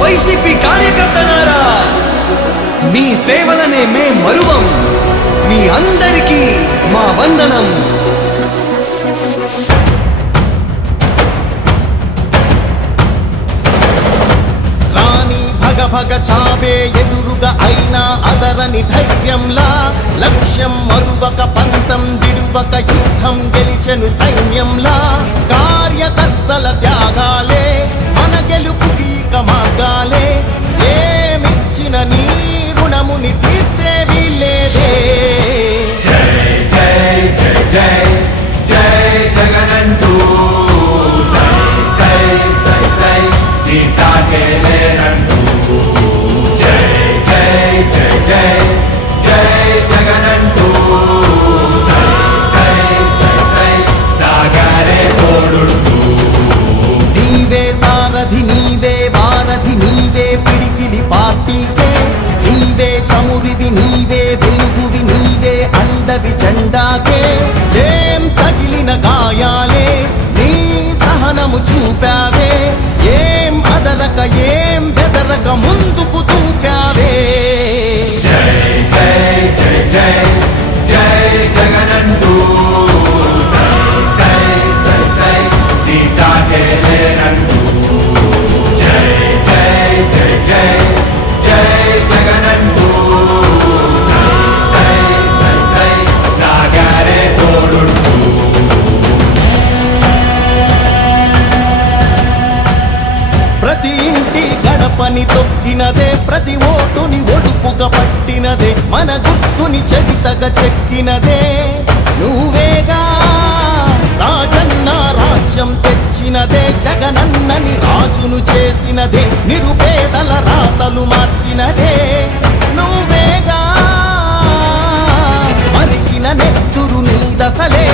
YCP కార్యకర్తలారా, మీ సేవలనే మే మరువం. మీ అందరికీ మా వందనం. భగ చావే ఎదురుగా అయినా అదరని ధైర్యంలా, లక్ష్యం మరువక పంతం విడువక యుద్ధం గెలిచెను సైన్యంలా. కార్యకర్తల త్యాగాలే మన గెలుపుకి మార్గాలే, ఏమిచ్చిన నీ రుణముని తీర్చేది లేదే. జై జై జై జై జై జగనంటూ సై సై సై సై నీ సాగే లేనంటూ. జై జై జై జై జై జగనంటూ సై సై సై సై సాగరే తోడుంటూ. నీవే సారథి నీవే వారధి నీవే పిడికిలి పార్టీకే, నీవే చమురివి నీవే వెలుగువి నీవే అండవి జెండాకే. ఏం తగిలిన గాయాలే నీ సహనము చూపావే, ఏం అదరక ఏం బెదరక ముందుకు దూకావే. జై జై జై జై జై జగనంటూ సై సై సై సై నీ సాగే లేనంటూ. జై జై జై జై జై జగనంటూ సై సై సై సై సాగరే తోడుంటూ. ప్రతి ఇంటి గడపని తొక్కినదే, ప్రతి ఓటుని ఒడుపుగా పట్టినదే, మన గుర్తుని చరితగా చెక్కినదే నువ్వేగా. రాజన్న రాజ్యం తెచ్చినదే, జగనన్నని రాజును చేసినదే, నిరుపేదల రాతలు మార్చినదే నువ్వేగా. మరిగిన నెత్తురు నీ దశలే,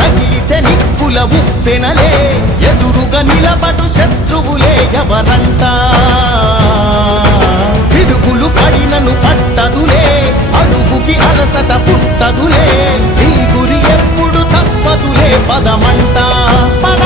రగిలితే నిప్పుల ఉప్పెనలే, ఎదురుగా నిలబడు శత్రువులే ఎవరంట. పిడుగులు పడినను పట్టదులే, అడుగుకి అలసట పుట్టదులే, ఈ గురి ఎప్పుడు తప్పదులే పదమంట పద.